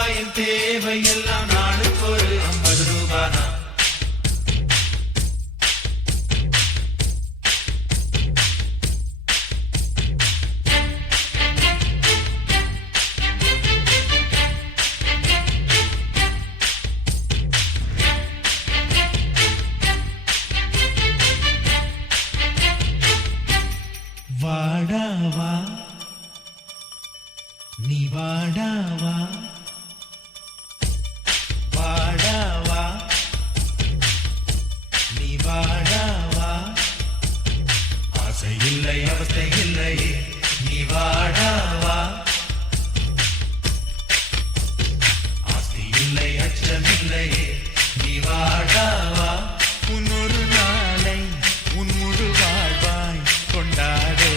நண்பாயின் தேவை எல்லாம் நாளுக்கு ஒரு 50 ரூபாதான். வாடாவா நீ வாடாவா வாடாவா நீ வாடாவா ஆசை இல்லை அவஸ்தை இல்லை நீ வாடாவா ஆஸ்தி இல்லை அச்சம் இல்லை நீ வாடாவா உன்னொரு நாளை உன் முழு வாழ்வாய் கொண்டாடே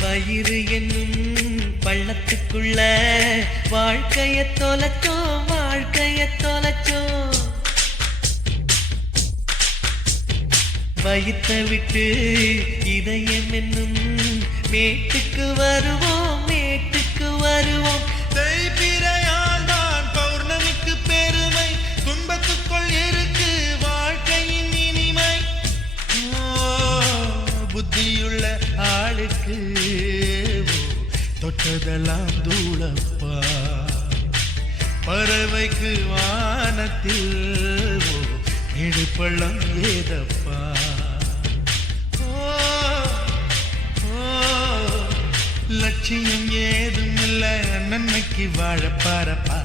வயிறு என்னும் பள்ளத்துக்குள்ள வாழ்க்கைய தொலைச்சோம் வாழ்க்கைய தொலைச்சோம் வயிற்ற விட்டு இதயம் என்னும் மேட்டுக்கு வருவோம் மேட்டுக்கு வருவோம் தைப்பிரையால் தான் பௌர்ணமிக்கு பெருமை துன்பத்துக்குள் இருக்கு வாழ்க்கையின் இனிமை புத்தியுள்ள ஆளுக்கு தொட்டதெல்லாம் தூளப்பா பறவைக்கு வானத்தில் நெடுப்பள்ளம் ஏதப்பா லட்சியம் ஏதும் இல்லை நன்மைக்கு வாழ பாரப்பா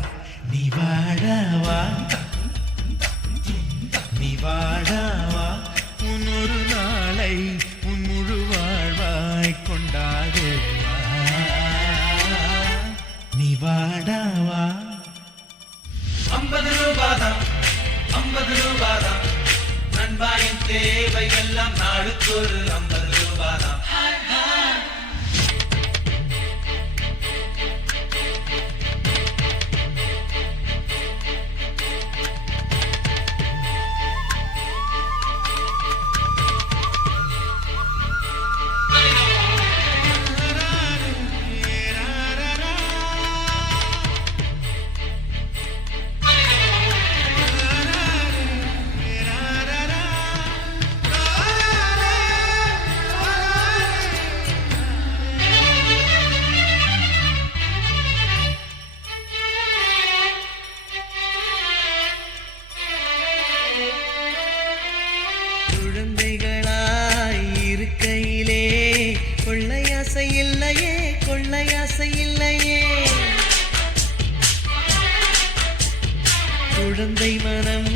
நீ வாடாவா நீ வாடாவா உன்னொரு நாளை உன் முழு வாழ்வாய் கொண்டாடுவா நீ வாடாவா 50 ரூபாதான் 50 ரூபாதான் நண்பாயின் தேவை எல்லாம் நாளுக்கு ஒரு 50 ரூபாதான் இருக்கையிலே கொள்ளையாசை இல்லையே கொள்ளையாசை இல்லையே குழந்தை மனம்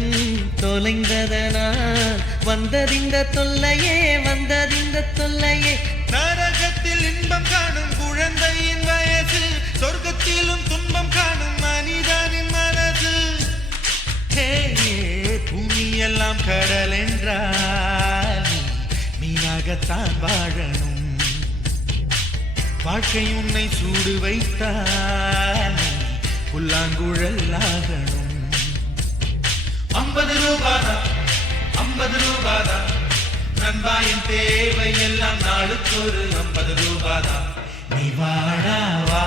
தொலைந்ததனால் வந்ததிந்த தொல்லையே வந்ததிந்த தொல்லையே நரகத்தில் இன்பம் காணும் குழந்தையின் வயசு சொர்க்கத்திலும் துன்பம் காணும் மனிதனின் மனசு பூமியெல்லாம் கடல் என்றால் மீனாகத்தான் வாழணும் வாழ்க்கை உன்னை சூடு வைத்தால் புல்லாங்குழல் ஆகணும் 50 ரூபாதான் 50 ரூபாதான் நண்பாயின் தேவை எல்லாம் நாளுக்கு ஒரு 50 ரூபாதான் நீ வாடாவா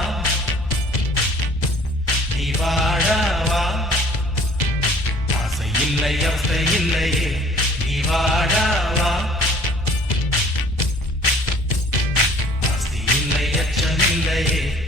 நீ வாடாவா ஆசை இல்லை அவஸ்தை இல்லையே நீ வாடாவா இல்லையே